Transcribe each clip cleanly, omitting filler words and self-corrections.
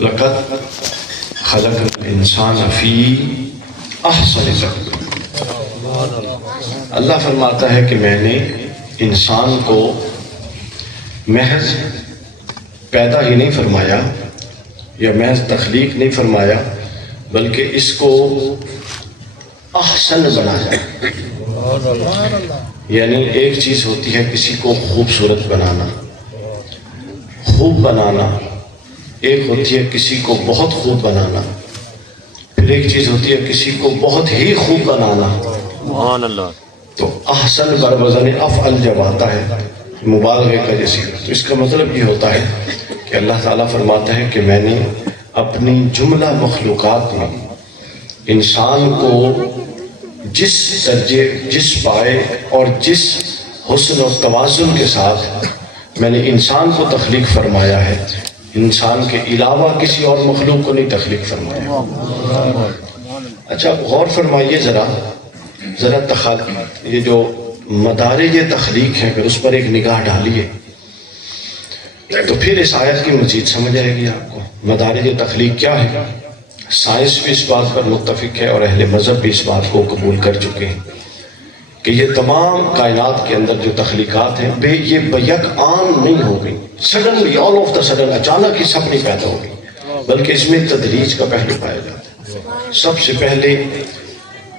لقد خلق الانسان فی احسن تقویم۔ اللہ فرماتا ہے کہ میں نے انسان کو محض پیدا ہی نہیں فرمایا یا محض تخلیق نہیں فرمایا، بلکہ اس کو احسن بنایا۔ یعنی ایک چیز ہوتی ہے کسی کو خوبصورت بنانا، خوب بنانا، ایک ہوتی ہے کسی کو بہت خوب بنانا، پھر ایک چیز ہوتی ہے کسی کو بہت ہی خوب بنانا۔ سبحان اللہ۔ تو احسن بر وزن افعل جب آتا ہے مبالغے کا جیسی، تو اس کا مطلب یہ ہوتا ہے کہ اللہ تعالیٰ فرماتا ہے کہ میں نے اپنی جملہ مخلوقات میں انسان کو جس درجے، جس پائے اور جس حسن و توازن کے ساتھ میں نے انسان کو تخلیق فرمایا ہے، انسان کے علاوہ کسی اور مخلوق کو نہیں تخلیق فرمایا۔ اچھا غور فرمائیے ذرا یہ جو مدارج تخلیق ہے، پھر اس پر ایک نگاہ ڈالیے تو پھر اس آیت کی مزید سمجھ آئے گی آپ کو۔ مدارج تخلیق کیا ہے؟ سائنس بھی اس بات پر متفق ہے اور اہل مذہب بھی اس بات کو قبول کر چکے ہیں کہ یہ تمام کائنات کے اندر جو تخلیقات ہیں یہ بیک عام نہیں ہو گئی، suddenly all of the sudden اچانک ہی سب نہیں پیدا ہو گئی، بلکہ اس میں تدریج کا پہلو پایا جاتا ہے۔ سب سے پہلے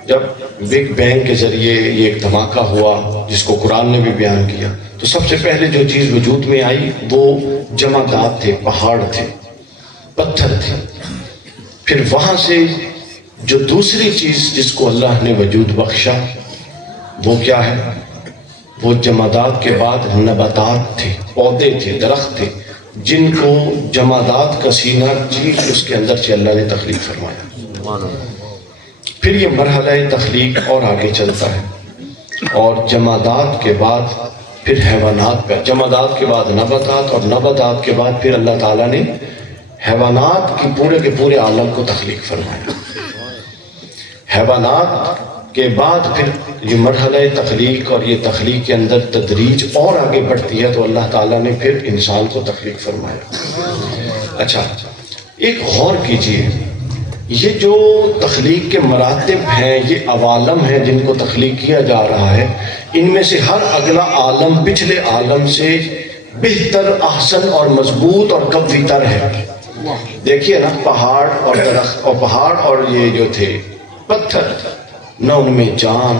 جب بگ بینگ کے ذریعے یہ ایک دھماکہ ہوا جس کو قرآن نے بھی بیان کیا، تو سب سے پہلے جو چیز وجود میں آئی وہ جمادات تھے، پہاڑ تھے، پتھر تھے۔ پھر وہاں سے جو دوسری چیز جس کو اللہ نے وجود بخشا وہ کیا ہے؟ وہ جمادات کے بعد نباتات تھے، پودے تھے، درخت تھے، جن کو جمادات کا سینہ چیز اس کے اندر سے اللہ نے تخلیق فرمایا۔ پھر یہ مرحلہ تخلیق اور آگے چلتا ہے، اور جمادات کے بعد پھر حیوانات کا، جمادات کے بعد نباتات، اور نباتات کے بعد پھر اللہ تعالیٰ نے حیوانات کی پورے کے پورے عالم کو تخلیق فرمایا۔ حیوانات کے بعد پھر یہ مرحلہ تخلیق اور یہ تخلیق کے اندر تدریج اور آگے بڑھتی ہے، تو اللہ تعالیٰ نے پھر انسان کو تخلیق فرمایا۔ اچھا ایک غور کیجئے، یہ جو تخلیق کے مراتب ہیں، یہ عوالم ہیں جن کو تخلیق کیا جا رہا ہے، ان میں سے ہر اگلا عالم پچھلے عالم سے بہتر، احسن اور مضبوط اور قوی تر ہے۔ دیکھیے نا، پہاڑ اور درخت، اور پہاڑ اور یہ جو تھے پتھر، نہ ان میں جان،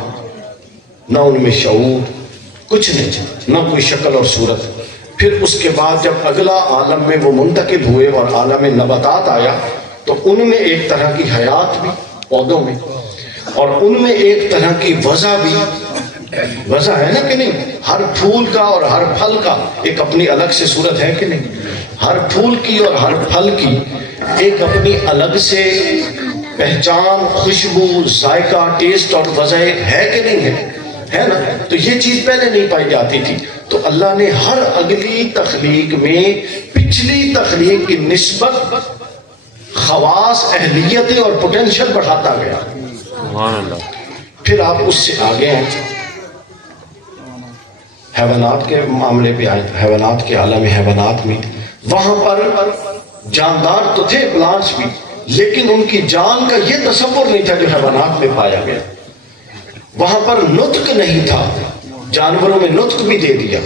نہ ان میں شعور، کچھ نہیں، نہ کوئی شکل اور صورت۔ پھر اس کے بعد جب اگلا عالم میں وہ منتقل ہوئے اور عالم نباتات آیا، تو ان میں ایک طرح کی حیات بھی پودوں میں، اور ان میں ایک طرح کی وضع بھی، وضع ہے نا کہ نہیں؟ ہر پھول کا اور ہر پھل کا ایک اپنی الگ سے صورت ہے کہ نہیں؟ ہر پھول کی اور ہر پھل کی ایک اپنی الگ سے پہچان، خوشبو، ذائقہ، ٹیسٹ اور وضع ہے کہ نہیں ہے نا؟ تو یہ چیز پہلے نہیں پائی جاتی تھی، تو اللہ نے ہر اگلی تخلیق میں پچھلی تخلیق کی نسبت خواص، اہلیتیں اور پوٹینشل بڑھاتا گیا۔ پھر آپ اس سے آگے ہیں، حیوانات کے معاملے پہ آئے، حیوانات کے عالم حیوانات میں وہاں پر جاندار تو تھے، پلانٹس بھی، لیکن ان کی جان کا یہ تصور نہیں تھا جو حیوانات میں پایا گیا۔ وہاں پر نطق نہیں تھا، جانوروں میں نطق بھی دے دیا،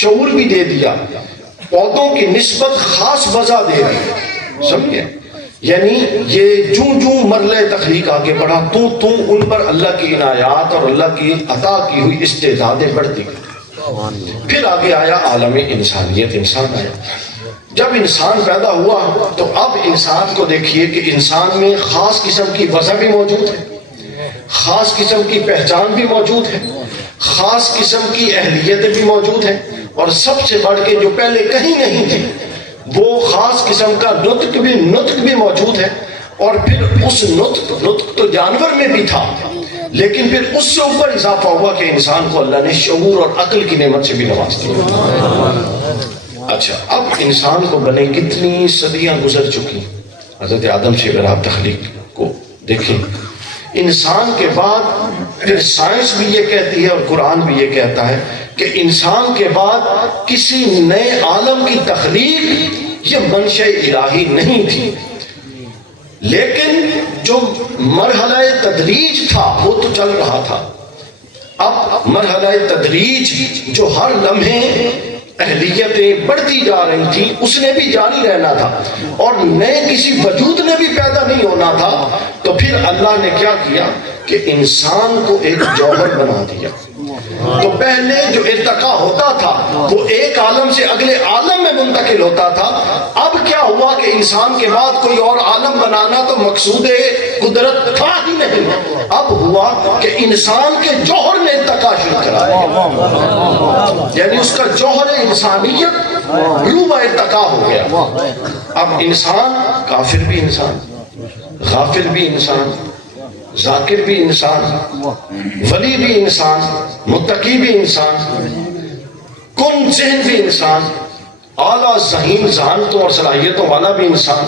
شعور بھی دے دیا، پودوں کی نسبت خاص وضع دے دی، سمجھے؟ یعنی یہ جو مرحلہ تخلیق آگے بڑھا، تو ان پر اللہ کی عنایات اور اللہ کی عطا کی ہوئی استعدادیں بڑھتی گئی۔ پھر آگے آیا عالم انسانیت، انسان آیا۔ جب انسان پیدا ہوا تو اب انسان کو دیکھیے کہ انسان میں خاص قسم کی وضع بھی موجود ہے، خاص قسم کی پہچان بھی موجود ہے، خاص قسم کی اہلیتیں بھی موجود ہیں، اور سب سے بڑھ کے جو پہلے کہیں نہیں تھی وہ خاص قسم کا نطق بھی موجود ہے۔ اور پھر اس نطق تو جانور میں بھی تھا، لیکن پھر اس سے اوپر اضافہ ہوا کہ انسان کو اللہ نے شعور اور عقل کی نعمت سے بھی نواز دیا۔ اچھا اب انسان کو بنے کتنی صدیاں گزر چکی۔ حضرت آدم سے اگر آپ تخلیق کو دیکھیں، انسان کے بعد پھر سائنس بھی یہ کہتی ہے اور قرآن بھی یہ کہتا ہے کہ انسان کے بعد کسی نئے عالم کی تخلیق یہ منشأ الہی نہیں تھی، لیکن جو مرحلہ تدریج تھا وہ تو چل رہا تھا۔ اب مرحلہ تدریج جو ہر لمحے اہلیتیں بڑھتی جا رہی تھی، اس نے بھی جاری رہنا تھا اور نئے کسی وجود نے بھی پیدا نہیں ہونا تھا۔ تو پھر اللہ نے کیا کیا کہ انسان کو ایک جوہر بنا دیا۔ تو پہلے جو ارتقا ہوتا تھا وہ ایک عالم سے اگلے عالم میں منتقل ہوتا تھا۔ اب کیا ہوا کہ انسان کے بعد کوئی اور عالم بنانا تو مقصود قدرت تھا ہی نہیں، اب ہوا کہ انسان کے جوہر نے ارتقا شروع کرا دیا، یعنی اس کا جوہر انسانیت روبہ ارتقا ہو گیا۔ اب انسان کافر بھی انسان، غافل بھی انسان، ذاکر بھی انسان، ولی بھی انسان، متقی بھی انسان، کن ذہن بھی انسان، اعلیٰ ذہین ذہانتوں اور صلاحیتوں والا بھی انسان،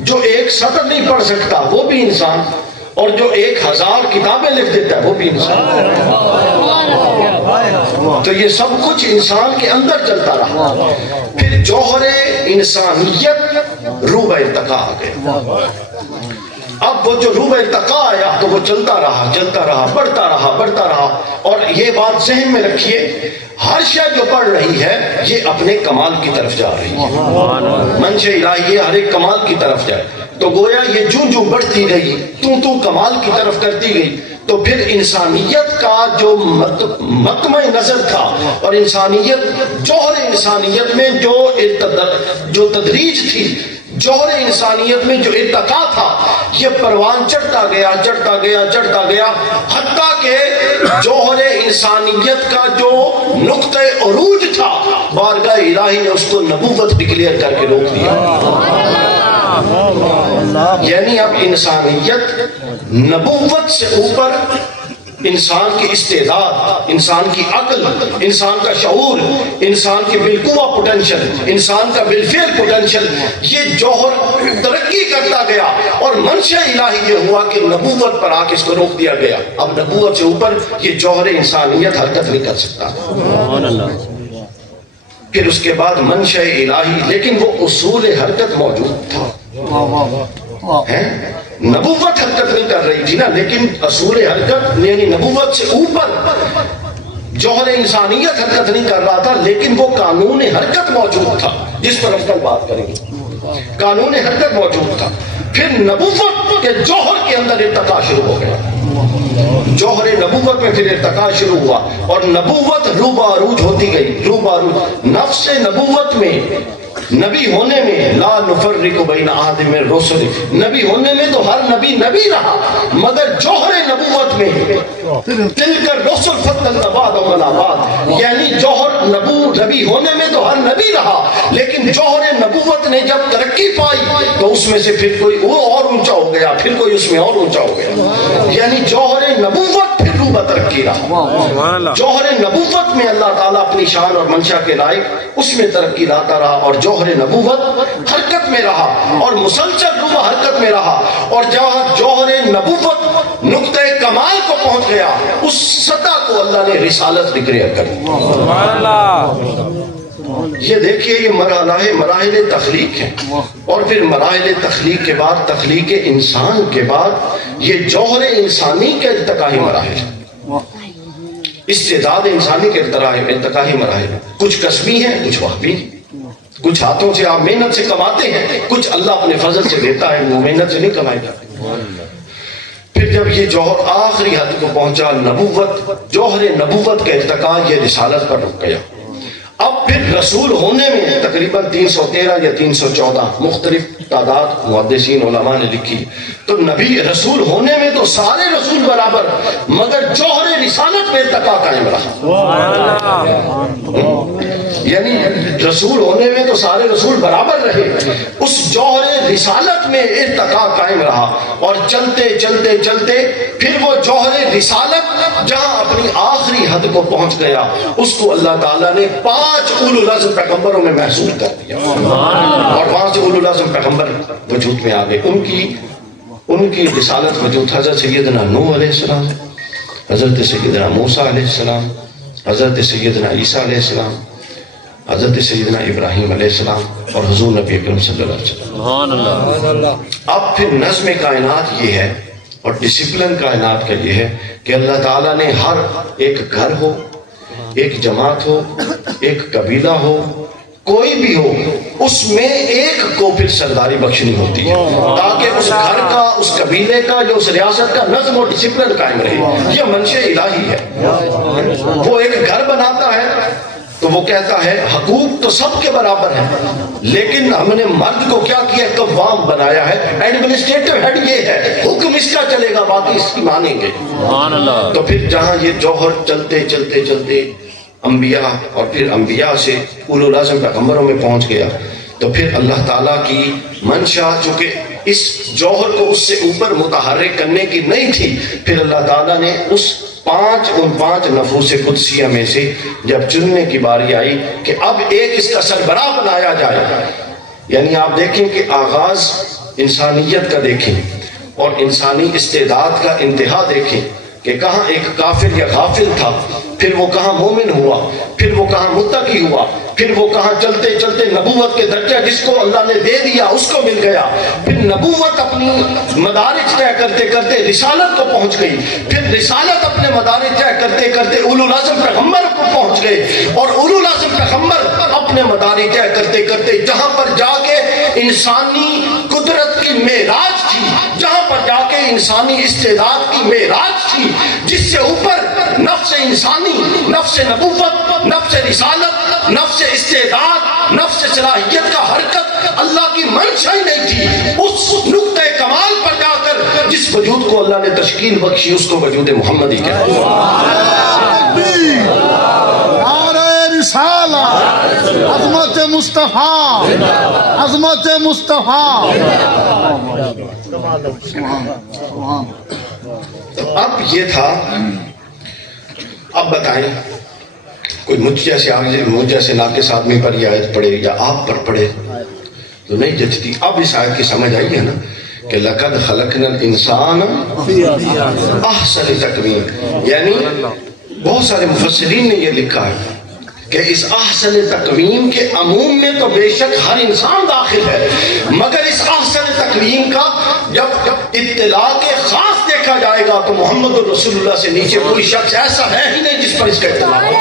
جو ایک سطر نہیں پڑھ سکتا وہ بھی انسان، اور جو 1000 کتابیں لکھ دیتا ہے وہ بھی انسان۔ تو یہ سب کچھ انسان کے اندر چلتا رہا۔ پھر جوہر انسانیت روبہ ارتقا آ گیا۔ اب وہ جو روح ارتقا آیا تو وہ چلتا رہا چلتا رہا، بڑھتا رہا بڑھتا رہا۔ اور یہ بات ذہن میں رکھیے، ہر شے جو بڑھ رہی ہے یہ اپنے کمال کی طرف جا رہی ہے۔ منشأ الہی یہ ہر ایک کمال کی طرف جائے۔ تو گویا یہ جو بڑھتی گئی تو کمال کی طرف کرتی گئی، تو پھر انسانیت کا جو مطمع نظر تھا اور انسانیت جوہر انسانیت میں جو تدریج تھی، جوہر انسانیت میں جو ارتقا تھا، یہ پروان چڑھتا گیا چڑھتا گیا چڑھتا گیا، حتیٰ کہ جوہر انسانیت کا جو نقطہ عروج تھا بارگاہ الہی نے اس کو نبوت ڈکلیئر کر کے روک دیا۔ یعنی اب انسانیت نبوت سے اوپر انسان کی استعداد، انسان کی عقل، انسان کا شعور، انسان کی بالقوہ پوٹینشل، انسان کا بالفعل پوٹینشل، یہ جوہر ترقی کرتا گیا اور منشأ الہی یہ ہوا کہ نبوت پر آ کے اس کو روک دیا گیا۔ اب نبوت سے اوپر یہ جوہر انسانیت حرکت نہیں کر سکتا۔ پھر اس کے بعد منشأ الہی، لیکن وہ اصول حرکت موجود تھا۔ نبوت حرکت نہیں کر رہی تھی نا، لیکن اصول حرکت یعنی نبوت سے اوپر جوہر انسانیت حرکت نہیں کر رہا تھا، لیکن وہ قانون حرکت موجود تھا جس پر ہم کل بات کریں گے۔ قانون حرکت موجود تھا۔ پھر نبوت کے جوہر کے اندر ارتقا شروع ہو گیا، جوہر نبوت میں پھر ارتقا شروع ہوا اور نبوت روبہ عروج ہوتی گئی، روبہ عروج۔ نفس نبوت میں، نبی ہونے میں، لا نفرق بین احد من الرسل، نبی ہونے میں تو ہر نبی نبی رہا، مگر جوہر نبوت میں تلک الرسل فضلنا بعضهم علی بعض، یعنی جوہر نبی ہونے میں تو ہر نبی رہا، لیکن جوہر نبوت نے جب ترقی پائی تو اس میں سے پھر کوئی وہ اور اونچا ہو گیا، پھر کوئی اس میں اور اونچا ہو گیا، یعنی جوہر نبوت پھر روبہ ترقی رہا۔ جوہر نبوت میں اللہ تعالیٰ اپنی شان اور منشا کے لائق اس میں ترقی لاتا رہا، اور جوہر نبوت حرکت میں رہا اور مسلسل روبہ حرکت میں رہا، اور جہاں جوہر نبوت نقطہ کمال کو پہنچ گیا اس سطح کو اللہ نے رسالت ڈکلیئر کر دی۔ یہ دیکھیے یہ مراحل تخلیق ہیں، اور پھر مراحل تخلیق کے بعد تخلیق انسان کے بعد یہ جوہر انسانی کے ارتقائی مراحل، استعداد انسانی کے ارتقائی مراحل، کچھ کسبی ہیں کچھ وہبی، کچھ ہاتھوں سے آپ محنت سے کماتے ہیں، کچھ اللہ اپنے فضل سے دیتا ہے، وہ محنت سے نہیں کمائے جاتے۔ پھر جب یہ جوہر آخری حد کو پہنچا، نبوت، جوہر نبوت کا ارتقا یہ رسالت پر رک گیا۔ اب پھر رسول ہونے میں تقریباً 313 یا 314 مختلف تعداد محدثین علماء نے لکھی، تو نبی رسول ہونے میں تو سارے رسول برابر، مگر جوہر رسالت میں ارتقا قائم رہا۔ یعنی رسول ہونے میں تو سارے رسول برابر رہے، اس جوہر رسالت میں ارتقا قائم رہا، اور چلتے چلتے چلتے پھر وہ جوہر رسالت جہاں اپنی آخری حد کو پہنچ گیا اس کو اللہ تعالیٰ نے 5 اولو العزم پیغمبروں میں محصول کر دیا، اور 5 اولو العزم پیغمبر وجود میں آ گئے۔ ان کی رسالت وجود، حضرت سیدنا نوح علیہ السلام، حضرت سیدنا موسیٰ علیہ السلام، حضرت سیدنا عیسیٰ علیہ السلام، حضرت سیدنا ابراہیم علیہ السلام اور حضور نبی اکرم صلی اللہ علیہ وسلم. سبحان اللہ. اب پھر نظم کائنات یہ ہے اور ڈسپلن کائنات کا یہ ہے کہ اللہ تعالیٰ نے ہر ایک گھر ہو، ایک جماعت ہو، ایک قبیلہ ہو، کوئی بھی ہو، اس میں ایک کو پھر سرداری بخشنی ہوتی ہے تاکہ اس گھر کا، اس قبیلے کا، جو اس ریاست کا نظم و ڈسپلن قائم رہے. یہ منشا الہی ہے. وہ ایک گھر بناتا ہے تو وہ کہتا ہے حقوق تو سب کے برابر ہیں، لیکن ہم نے مرد کو کیا کیا؟ قوام بنایا ہے. ایڈمنسٹریٹو ہیڈ یہ ہے، حکم اس کا چلے گا، باقی اس کی مانیں گے. سبحان اللہ. تو پھر جہاں یہ جوہر چلتے چلتے چلتے انبیاء اور پھر انبیاء سے اولو العزم پیغمبروں میں پہنچ گیا، تو پھر اللہ تعالیٰ کی منشا چونکہ اس جوہر کو اس سے اوپر متحرک کرنے کی نہیں تھی، پھر اللہ تعالیٰ نے ان پانچ نفوس قدسیہ میں سے جب چننے کی باری آئی کہ اب ایک اس کا سربراہ بنایا جائے. یعنی آپ دیکھیں کہ آغاز انسانیت کا دیکھیں اور انسانی استعداد کا انتہا دیکھیں کہ کہاں ایک کافر یا غافل تھا، پھر وہ کہاں مومن ہوا، پھر وہ کہاں متقی ہوا، پھر وہ کہاں چلتے چلتے نبوت کے درجہ جس کو اللہ نے دے دیا اس کو مل گیا، پھر نبوت اپنی مدارج طے کرتے کرتے رسالت کو پہنچ گئی، پھر رسالت اپنے مدارج طے کرتے کرتے اولو العزم پیغمبر کو پہنچ گئے، اور اولو العزم پیغمبر اپنے مدارج طے کرتے کرتے جہاں پر جا کے انسانی قدرت کی معراج تھی، جہاں پر جا کے انسانی استعداد کی معراج تھی، جس سے اوپر نفس انسانی، نفس نبوت، نفس رسالت، نفس استعداد، نفس صلاحیت کا حرکت اللہ کی منشا ہی نہیں تھی. اس نقطہ کمال پر جا کر جس وجود کو اللہ نے تشکیل بخشی اس کو وجود محمدی کہتے ہیں. عظمت مصطفیٰ، عظمت مصطفیٰ. اب یہ تھا. اب بتائیں کوئی مجھ جیسے ناقص آدمی پر یہ آیت پڑھے یا آپ پر پڑھے تو نہیں جچتی. اب اس آیت کی سمجھ آئی ہے نا کہ لَقَدْ خَلَقْنَا الْإِنسَانَ أَحْسَنَ تَقْوِيمٍ. یعنی بہت سارے مفسرین نے یہ لکھا ہے کہ اس احسن تقویم کے عموم میں تو بے شک ہر انسان داخل ہے، مگر اس احسن تقویم کا جب اطلاع کے خاص دیکھا جائے گا تو محمد رسول اللہ سے نیچے کوئی شخص ایسا ہے ہی نہیں جس پر اس کا اطلاع ہو.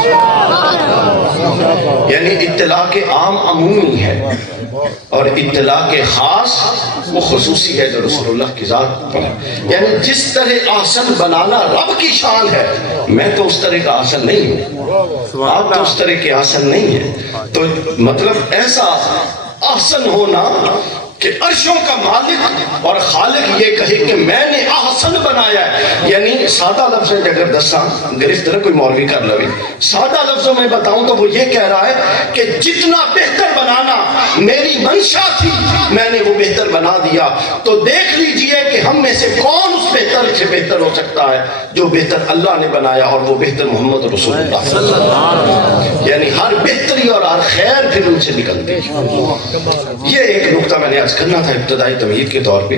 یعنی اطلاع کے عام عمومی ہے اور اطلاع کے خاص وہ خصوصی ہے جو رسول اللہ کی ذات پر ہے. یعنی جس طرح احسن بنانا رب کی شان ہے، میں تو اس طرح کا احسن نہیں ہوں، آپ تو اس طرح کے احسن نہیں ہیں. تو مطلب ایسا احسن ہونا کہ عرشوں کا مالک اور خالق یہ کہے کہ میں نے احسن بنایا ہے. یعنی سادہ لفظ میں اگر دساں گرفت نہ کوئی مولوی کر لوی، سادہ لفظوں میں بتاؤں تو وہ یہ کہہ رہا ہے کہ جتنا بہتر بنانا میری منشا تھی میں نے وہ بہتر بنا دیا. تو دیکھ لیجئے کہ ہم میں سے کون اس بہتر سے بہتر ہو سکتا ہے جو بہتر اللہ نے بنایا، اور وہ بہتر محمد رسول اللہ. یعنی ہر بہتری اور ہر خیر پھر ان سے نکلتی ہے. یہ ایک نقطہ میں نے کرنا تھا ابتدائی تمہید کے طور پہ.